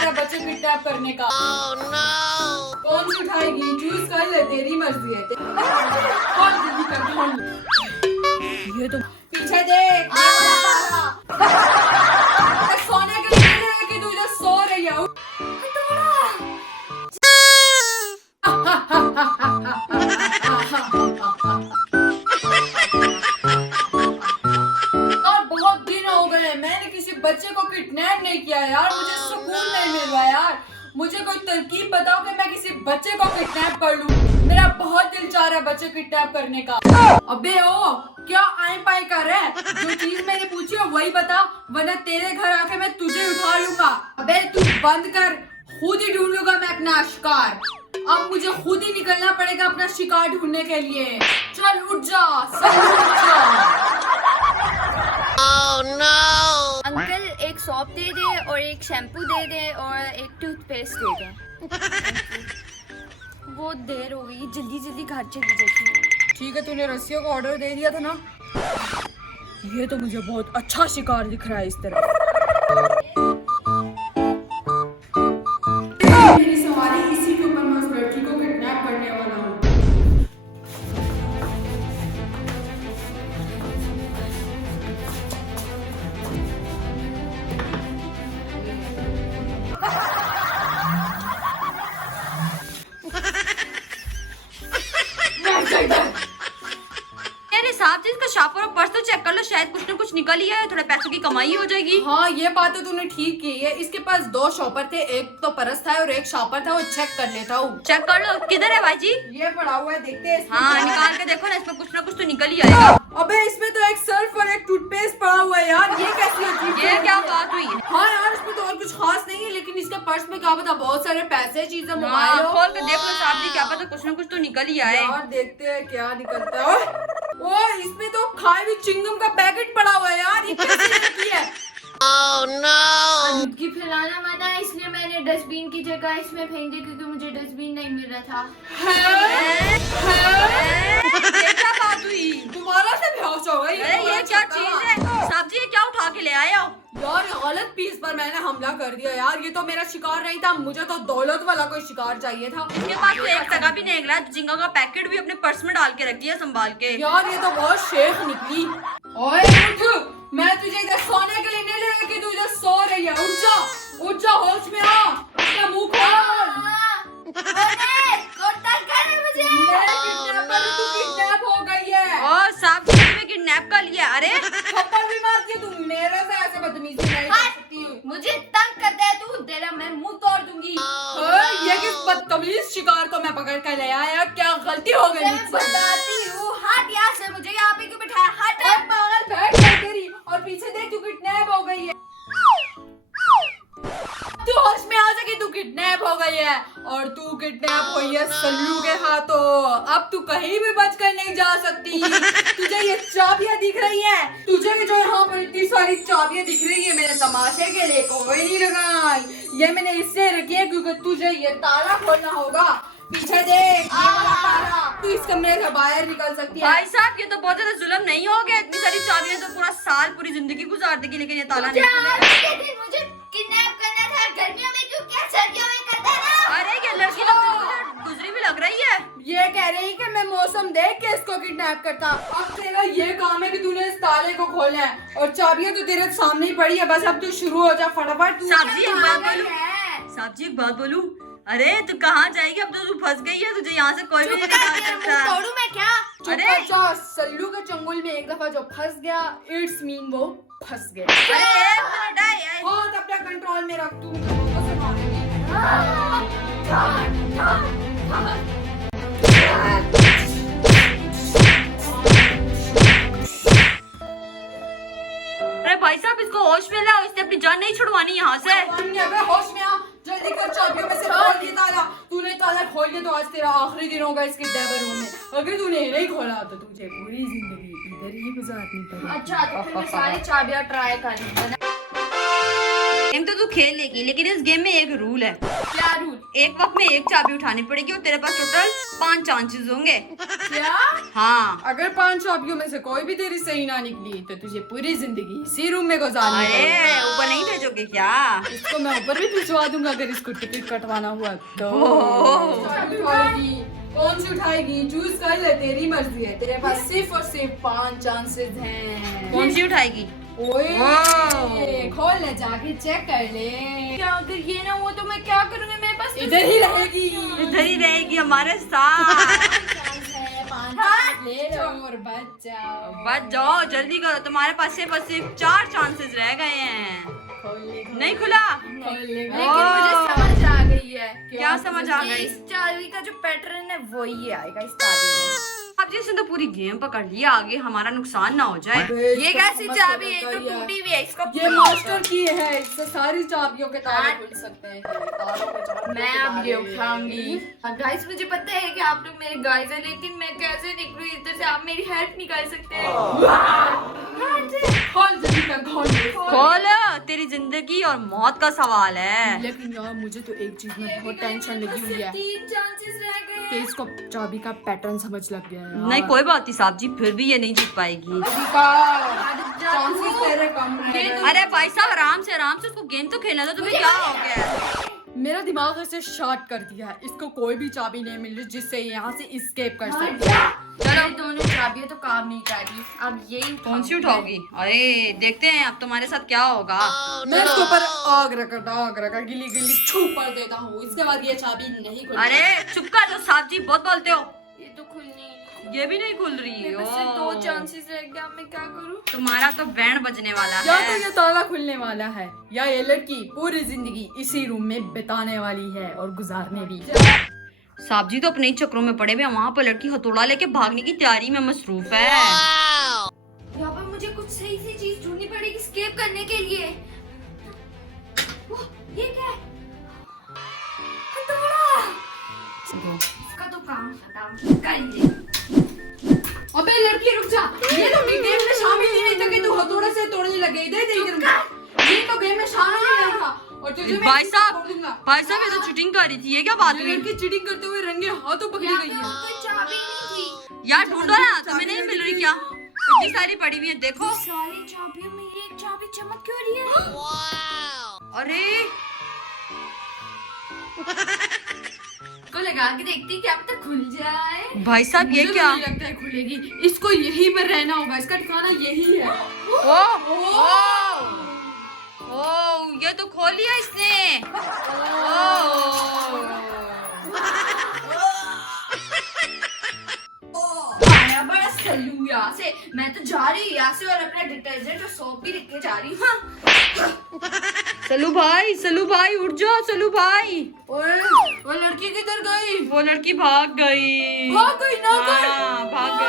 विचार है बच्चे किडनैप करने का। कौन सी उठाएगी? चूज कर ले, तेरी मर्जी है। कौन जल्दी कर, कौन? ये तो पीछे देख। सोने के लिए है कि तू इधर सो रही है? और बहुत दिन हो गए मैंने किसी बच्चे को किडनैप नहीं किया यार, मुझे सुकून नहीं मिल रहा यार। मुझे कोई तरकीब बताओ कि मैं किसी बच्चे को किडनैप कर लूं। मेरा बहुत दिल चाह रहा है बच्चे किडनैप करने का। अबे ओ क्या आए पाए कर रहा है? जो चीज मैंने पूछी है वही बता, वरना तेरे घर आके मैं तुझे उठा लूंगा। अबे तू बंद कर, खुद ही ढूंढ लूंगा मैं अपना शिकार। अब मुझे खुद ही निकलना पड़ेगा अपना शिकार ढूंढने के लिए। चल उठ जा, सब उठ जा। अंकल एक सौंफ दे दे और एक शैम्पू दे दे और एक टूथपेस्ट दे दे। बहुत देर हो गई, जल्दी जल्दी घर चली जाती। ठीक है, तूने रस्सियों का ऑर्डर दे दिया था ना। ये तो मुझे बहुत अच्छा शिकार दिख रहा है इस तरह। मेरी सवारी इसी के ऊपर, मैं उस लड़की को किडनैप करने वाला हूँ। अरे साहब जी, इसका शापर और पर्स तो चेक कर लो, शायद कुछ न कुछ निकल ही है, थोड़े पैसों की कमाई हो जाएगी। हाँ ये बात तो तूने ठीक की है। इसके पास 2 शॉपर थे, एक तो परस था और एक शॉपर था। वो चेक कर लेता हूँ। चेक कर लो। किधर है भाई जी? ये पड़ा हुआ है, देखते हैं इसमें हाँ क्या है। निकाल के देखो ना, इसमें कुछ ना कुछ तो निकल ही आएगा। अबे इसमें तो एक सर्फ और एक टूथपेस्ट पड़ा हुआ है यार। ये कैसी अजीब ये क्या बात हुई? हाँ यार, इसमें तो और कुछ खास नहीं है, लेकिन इसके पर्स में क्या पता बहुत सारे पैसे, चीजें, हाँ, मोबाइल हो। खोल के देख लो साहब जी, क्या पता कुछ ना कुछ तो निकल ही आए। यार देखते हैं क्या निकलता है। ओ इसमें तो खाए हुए चिंगम का पैकेट पड़ा हुआ है यार। ये कैसी लड़की है? गंदगी फैलाना मना है, इसलिए मैंने डस्टबिन की जगह इसमें फेंक दी क्योंकि मुझे डस्टबिन नहीं मिल रहा था। ये क्या बात हुई? तुम्हारा से बेहोश हो गई। ये क्या चीज है? साहब जी ये क्या उठा के ले आए हो? यार गलत पीस पर मैंने हमला कर दिया यार। ये तो मेरा शिकार नहीं था, मुझे तो दौलत वाला कोई शिकार चाहिए था। इसके पास तो 1 टका भी नहीं निकला, झींगा का पैकेट भी अपने पर्स में डाल के रख दिया संभाल के। यार ये तो बहुत शेख निकली। ओए उठ, मैं तुझे इधर सोने के लिए नहीं ले रही कि तू इधर सो रही है। उठ जा, उठ जा, होश में आ। अपना मुंह खोल। तू किडनैप हो गई है। ओ साहब जी ने किडनैप कर लिया। अरे थप्पड़ भी मार दिया तू। मेरे से ऐसे बदतमीजी नहीं कर सकती। मुझे तंग करता है तू, तेरा मैं मुंह तोड़ दूंगी। ये किस बदतमीज शिकार को मैं पकड़ कर ले आया? क्या गलती हो गई मुझसे? बताती हूँ, हट यहाँ से, मुझे यहाँ पे क्यों बिठाया? हट। पागल बैठ गई तेरी। और पीछे देख, तू किडनैप हो गई है। तू होश में आ जा कि तू किडनैप हो गई है। और तू किडनैप हुई है सल्लू के हाथों। अब तू कहीं भी बचकर नहीं जा सकती। तुझे ये चाबियां दिख रही है? तुझे जो यहाँ पर इतनी सारी चाबियां दिख रही है, मेरे तमाशे के लिए कोई नहीं लगाई। ये मैंने इससे रखी है क्योंकि तुझे ये ताला खोलना होगा। पीछे देख, तू इस कमरे से बाहर निकल सकती है। भाई साहब ये तो बहुत ज्यादा जुल्म नहीं हो गया? इतनी सारी चाबियां तो पूरा साल, पूरी जिंदगी गुजार देगी, लेकिन ये ताला नहीं खुलेगा। मुझे किडनैप करना था, गर्मियों में क्यों, क्या सर्दियों में करता था? अरे ये लड़की तो गुजरी भी लग रही है। ये कह रही कि मैं मौसम देख के इसको किडनैप करता। अब तेरा ये काम है कि तूने इस ताले को खोलना है और चाबियां तो तेरे सामने ही पड़ी है। बस अब तू शुरू हो जा फटाफट। साहब जी एक बात बोलूं? साहब जी एक बात बोलूं? अरे तू कहाँ जाएगी? अब तो तू फंस गई है, तुझे यहाँ से कोई भी नहीं निकाल सकता। तोड़ू मैं क्या? अरे सल्लू के चंगुल में एक दफा जो फंस गया, इट्स मीन वो फंस गया। अरे एक मिनट, आए। हाथ अपना कंट्रोल में रख। तू कैसे मारेगी? अरे भाई साहब इसको होश में लाओ, इसने अपनी जान नहीं छुड़वानी यहाँ से। अबे होश में आ, जल्दी कर। चाबियों में से खोल के ताला। तूने ताला खोल लिया तो आज तेरा आखिरी दिन होगा इसके डेबर रूम में। अगर तूने नहीं खोला तो तुझे पूरी जिंदगी इधर ही गुजारनी पड़ेगी। अच्छा तो फिर मैं सारी चाबियां ट्राई कर लूंगा। गेम तो तू खेल लेगी, लेकिन इस गेम में एक रूल है। क्या रूल? एक वक्त में एक चाबी उठानी पड़ेगी और तेरे पास टोटल 5 चांसेस होंगे। क्या? हाँ। अगर 5 चाबियों में से कोई भी तेरी सही ना निकली तो तुझे पूरी जिंदगी इसी रूम में गुजारनी अरे है। ऊपर नहीं भेजोगे क्या? इसको मैं ऊपर भी भिजवा दूंगा अगर इसको टिकट कटवाना हुआ तो। ओह। चाबी उठाएगी, कौन सी उठाएगी चूज कर ले, तेरी मर्जी है। तेरे पास सिर्फ और सिर्फ 5 चांसेस हैं। कौन सी उठाएगी? ओए वाह। खोल ले, जाके चेक कर ले। क्या अगर ये ना हो तो मैं क्या करूँगी? मेरे पास तो इधर ही रहेगी। इधर ही रहेगी हमारे साथ। चांस है, 5 चांस ले लो और बच जाओ। बच जाओ, जल्दी करो, तुम्हारे पास सिर्फ और सिर्फ 4 चांसेस रह गए हैं। खोल ले, नहीं खुला? खोल ले। लेकिन मुझे समझ आ गई है। क्या समझ आ ये गई? इस चाबी का जो पैटर्न है वही आएगा इस चाबी में। अब जिसने तो पूरी गेम पकड़ लिया, आगे हमारा नुकसान ना हो जाए। ये कैसी चाबी है? ये तो टूटी हुई है। इसको ये मास्टर की है, इससे सारी चाबियों के ताले खुल सकते हैं। तालों में चाबियों मैं के अब ये ताले। उठाऊंगी। गाइस मुझे पता है कि आप लोग मेरे गाइस हैं, लेकिन मैं कैसे निकलूं इधर से? आप मेरी हेल्प नहीं कर सकते? खोल जल्दी कर, खोल ले। खोल, तेरी जिंदगी और मौत का सवाल है। लेकिन यार मुझे तो एक चीज में बहुत टेंशन लगी हुई है 3 चांसेस रह गए कि इसको चाबी का पैटर्न समझ लग गया है यार। नहीं कोई बात नहीं साहब जी, फिर भी ये नहीं जीत पाएगी। चांसेस तेरे कम रह गए। अरे भाई साहब आराम से उसको गेम तो खेलना था, तुम्हें क्या हो गया है? मेरा दिमाग ऐसे शॉर्ट कर दिया है। इसको कोई भी चाबी नहीं मिल रही जिससे यहाँ से एस्केप कर सके। चलो दोनों चाबियां तो काम नहीं कर रही। अब यही कौन सी उठाओगी? अरे देखते हैं अब तुम्हारे साथ क्या होगा। मैं इसके ऊपर आग रखा गिली गिली छू पर देता हूँ। इसके बाद ये चाबी नहीं खुलेगी। अरे चुप कर दो साहब जी, बहुत बोलते हो। ये तो खुलनी ही नहीं। ये भी नहीं खुल रही। मेरे पास सिर्फ 2 चांसेस रह गए। अब मैं क्या करूं? तुम्हारा तो बैंड बजने वाला या तो है। ये ताला खुलने वाला है या ये लड़की पूरी जिंदगी इसी रूम में बिताने वाली है और गुजारने भी। साहब जी तो अपने ही चक्रों में पड़े हुए हैं। वहाँ पर लड़की हथौड़ा लेके भागने की तैयारी में मसरूफ है। यहाँ पर मुझे कुछ सही सी चीज ढूंढनी पड़ेगी एस्केप करने के लिए। ओह, ये क्या है? हथौड़ा। इसका तो काम खत्म कर ले। अबे लड़की रुक जा, ये तो गेम में शामिल ही नहीं था कि तू हथौड़े से तोड़ने लगे। इधर ये तो गेम में शामिल ही नहीं था। और तुझे मैं भाई साहब छोड़ दूंगा। ये तो चीटिंग कर रही थी। ये क्या बात ये हुई? लड़की चीटिंग करते हुए रंगे हाथों पकड़ी यहाँ गई पे है। और कोई चाबी नहीं थी। यार ढूंढो ना, तुम्हें नहीं मिल रही क्या? इतनी सारी पड़ी हुई है, देखो। सारी चाबियों में ये एक चाबी चमक क्यों रही है? अरे इसको लगा के देखती क्या पता खुल जाए। भाई साहब ये मुझे क्या? तो नहीं लगता है खुलेगी। इसको यहीं पर रहना होगा, इसका ठिकाना यही है। ओ ये तो खोल लिया इसने। आया बड़ा सल्लू यहाँ से। मैं तो जा रही हूँ यहाँ से और अपना डिटर्जेंट और सोप भी लेके जा रही हूँ। सलू भाई उठ जाओ। सलू भाई ओए, वो लड़की किधर गई? वो लड़की भाग गई। भाग गई ना कर। हाँ, भाग